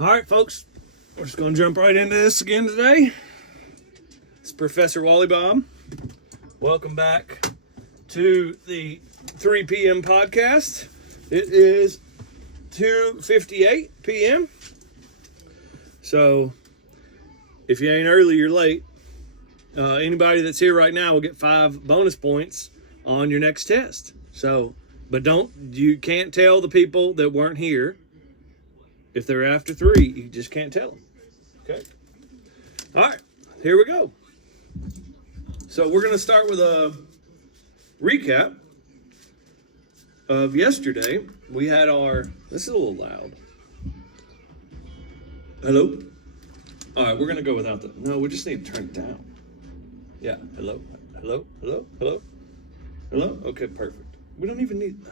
All right, folks, we're just going to jump right into this again today. It's Professor Wally Bob. Welcome back to the 3 p.m. podcast. It is 2:58 p.m. So if you ain't early, you're late. Anybody that's here right now will get 5 bonus points on your next test. So, but you can't tell the people that weren't here. If they're after 3, you just can't tell them. Okay. All right, here we go. So we're going to start with a recap of yesterday. We had this is a little loud. Hello? All right, we're going to go without no, we just need to turn it down. Yeah, hello? Hello? Hello? Hello? Hello? Okay, perfect. We don't even need...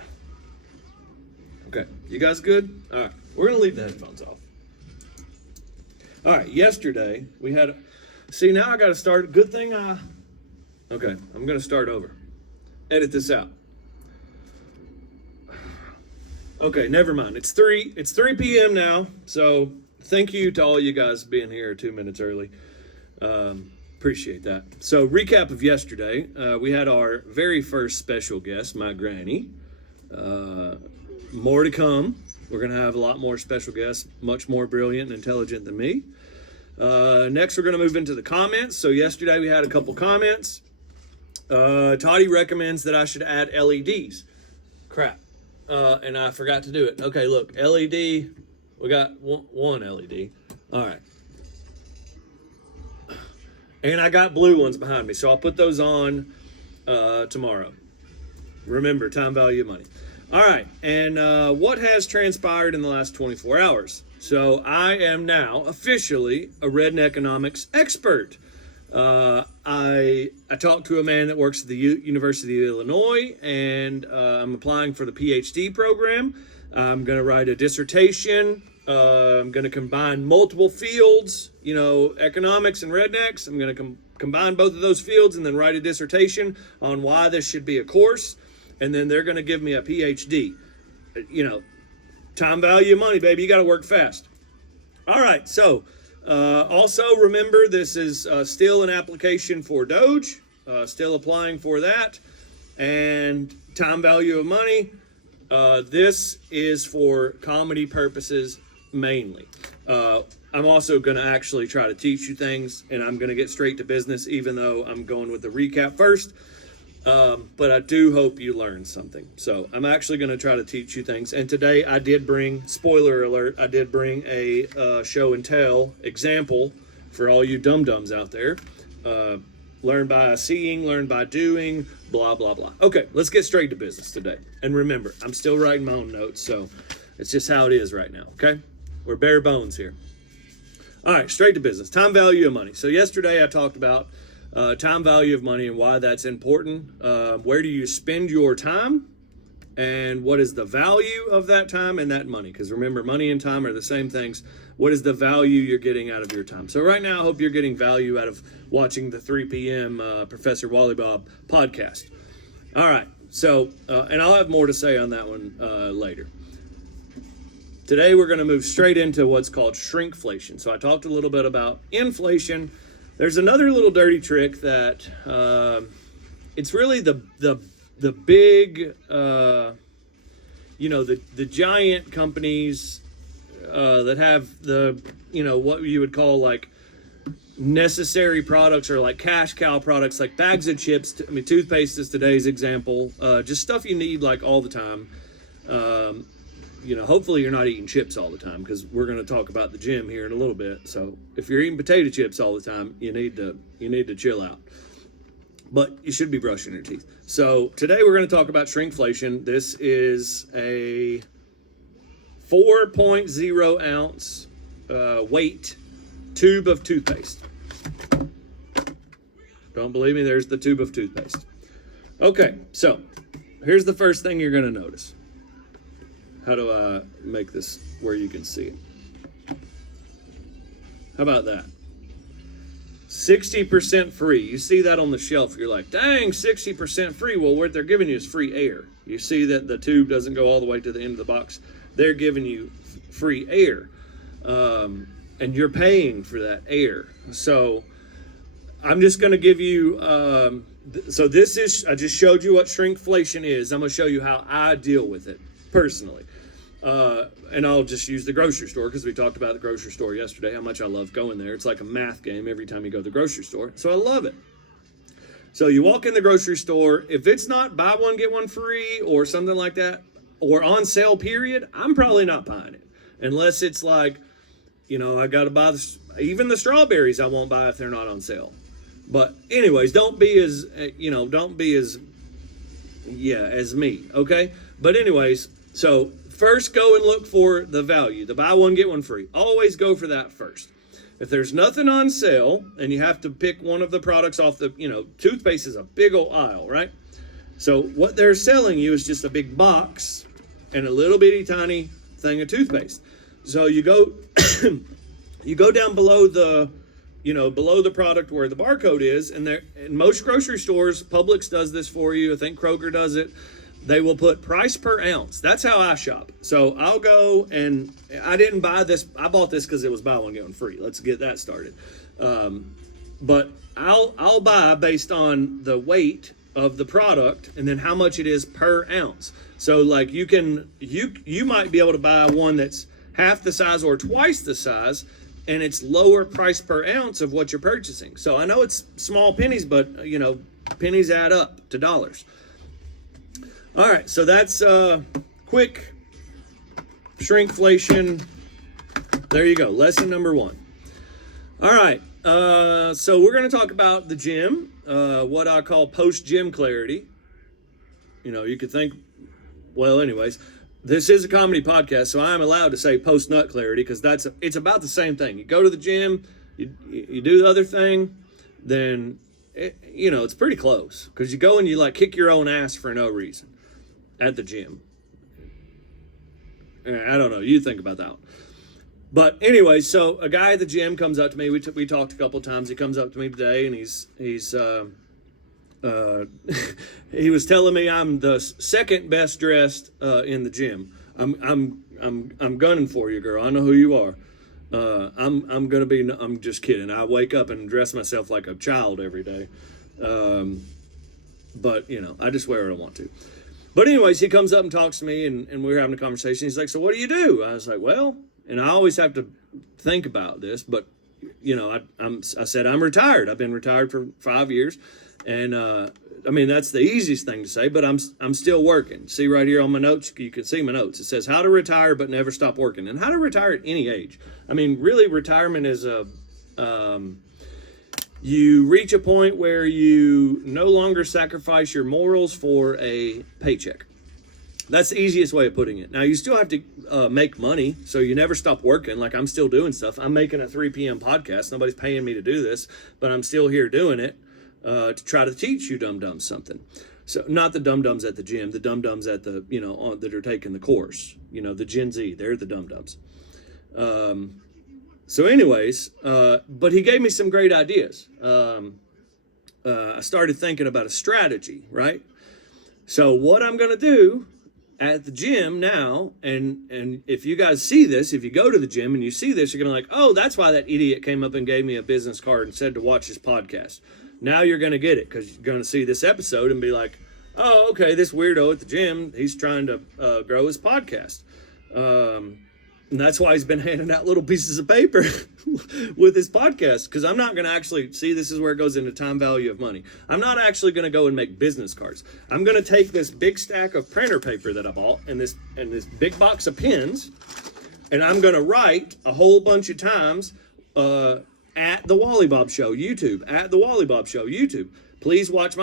Okay, you guys good? All right, we're going to leave the headphones off. All right, yesterday we had... See, now I got to start... Good thing Okay, I'm going to start over. Edit this out. Okay, never mind. It's 3 p.m. now, so thank you to all you guys being here 2 minutes early. Appreciate that. So, recap of yesterday. We had our very first special guest, my granny. More to come. We're going to have a lot more special guests, much more brilliant and intelligent than me. Next, we're going to move into the comments. So yesterday we had a couple comments. Toddy recommends that I should add LEDs. Crap. And I forgot to do it. Okay, look, LED. We got one LED. All right. And I got blue ones behind me. So I'll put those on tomorrow. Remember, time value of money. All right, and what has transpired in the last 24 hours? So I am now officially a Redneckonomics expert. I talked to a man that works at the University of Illinois, and I'm applying for the PhD program. I'm going to write a dissertation. I'm going to combine multiple fields, economics and rednecks. I'm going to combine both of those fields and then write a dissertation on why this should be a course. And then they're going to give me a PhD. Time value of money, baby. You got to work fast. All right. So also remember, this is still an application for Doge. Still applying for that. And time value of money. This is for comedy purposes mainly. I'm also going to actually try to teach you things. And I'm going to get straight to business, even though I'm going with the recap first. But I do hope you learned something. So I'm actually going to try to teach you things. And today I did bring, spoiler alert, I did bring a show and tell example for all you dum-dums out there. Learn by seeing, learn by doing, blah, blah, blah. Okay, let's get straight to business today. And remember, I'm still writing my own notes, so it's just how it is right now, okay? We're bare bones here. All right, straight to business. Time value of money. So yesterday I talked about time value of money and why that's important. Where do you spend your time? And what is the value of that time and that money? Because remember, money and time are the same things. What is the value you're getting out of your time? So right now, I hope you're getting value out of watching the 3 p.m. Professor Wally Bob podcast. All right. So, and I'll have more to say on that one later. Today, we're going to move straight into what's called shrinkflation. So I talked a little bit about inflation. There's another little dirty trick that it's really the big, the giant companies that have what you would call like necessary products or like cash cow products, like bags of chips. Toothpaste is today's example. Just stuff you need like all the time. Hopefully you're not eating chips all the time, because we're going to talk about the gym here in a little bit. So if you're eating potato chips all the time, you need to chill out. But you should be brushing your teeth. So today we're going to talk about shrinkflation. This is a 4.0 ounce weight tube of toothpaste. Don't believe me? There's the tube of toothpaste. Okay, so here's the first thing you're going to notice. How do I make this where you can see it? How about that? 60% free. You see that on the shelf. You're like, dang, 60% free. Well, what they're giving you is free air. You see that the tube doesn't go all the way to the end of the box. They're giving you free air. and you're paying for that air. So I'm just going to give you, so this is, I just showed you what shrinkflation is. I'm going to show you how I deal with it personally. And I'll just use the grocery store because we talked about the grocery store yesterday, how much I love going there. It's like a math game every time you go to the grocery store. So I love it. So you walk in the grocery store, if it's not buy one, get one free or something like that, or on sale period, I'm probably not buying it. Unless it's like, you know, I got to buy this, even the strawberries I won't buy if they're not on sale. But anyways, don't be as, as me, okay? But anyways, so first go and look for the value, the buy one, get one free. Always go for that first. If there's nothing on sale and you have to pick one of the products off the, toothpaste is a big old aisle, right? So what they're selling you is just a big box and a little bitty tiny thing of toothpaste. So you go, you go down below the, below the product where the barcode is, and there, in most grocery stores, Publix does this for you. I think Kroger does it. They will put price per ounce. That's how I shop. So I'll go, and I didn't buy this. I bought this because it was buy one, get one free. Let's get that started. But I'll buy based on the weight of the product and then how much it is per ounce. So like you might be able to buy one that's half the size or twice the size, and it's lower price per ounce of what you're purchasing. So I know it's small pennies, but pennies add up to dollars. All right, so that's quick shrinkflation. There you go, lesson number 1. All right, so we're going to talk about the gym, what I call post-gym clarity. You could think, well, anyways, this is a comedy podcast, so I'm allowed to say post-nut clarity because it's about the same thing. You go to the gym, you do the other thing, then, it's pretty close because you go and you kick your own ass for no reason at the gym. I don't know. You think about that one. But anyway, so a guy at the gym comes up to me. We talked a couple of times. He comes up to me today, and he's he was telling me I'm the second best dressed in the gym. I'm gunning for you, girl. I know who you are. I'm just kidding. I wake up and dress myself like a child every day. But I just wear what I want to. But anyways, he comes up and talks to me, and we were having a conversation. He's like, "So what do you do?" I was like, "Well," and I always have to think about this, but I said I'm retired. I've been retired for 5 years, and that's the easiest thing to say. But I'm still working. See right here on my notes, you can see my notes. It says how to retire but never stop working, and how to retire at any age. Really, retirement is you reach a point where you no longer sacrifice your morals for a paycheck. That's the easiest way of putting it. Now, you still have to make money, so you never stop working. Like, I'm still doing stuff. I'm making a 3 p.m. podcast. Nobody's paying me to do this, but I'm still here doing it to try to teach you dum-dums something. So, not the dum-dums at the gym, the dum-dums at the, that are taking the course. The Gen Z, they're the dum-dums. So anyways, but he gave me some great ideas. I started thinking about a strategy, right? So what I'm going to do at the gym now, and if you guys see this, if you go to the gym and you see this, you're going to be like, oh, that's why that idiot came up and gave me a business card and said to watch his podcast. Now you're going to get it because you're going to see this episode and be like, oh, okay, this weirdo at the gym, he's trying to grow his podcast. And that's why he's been handing out little pieces of paper with his podcast, because I'm not going to actually, see, this is where it goes into time value of money. I'm not actually going to go and make business cards. I'm going to take this big stack of printer paper that I bought and this big box of pens, and I'm going to write a whole bunch of times at the Wally Bob Show YouTube, at the Wally Bob Show YouTube. Please watch my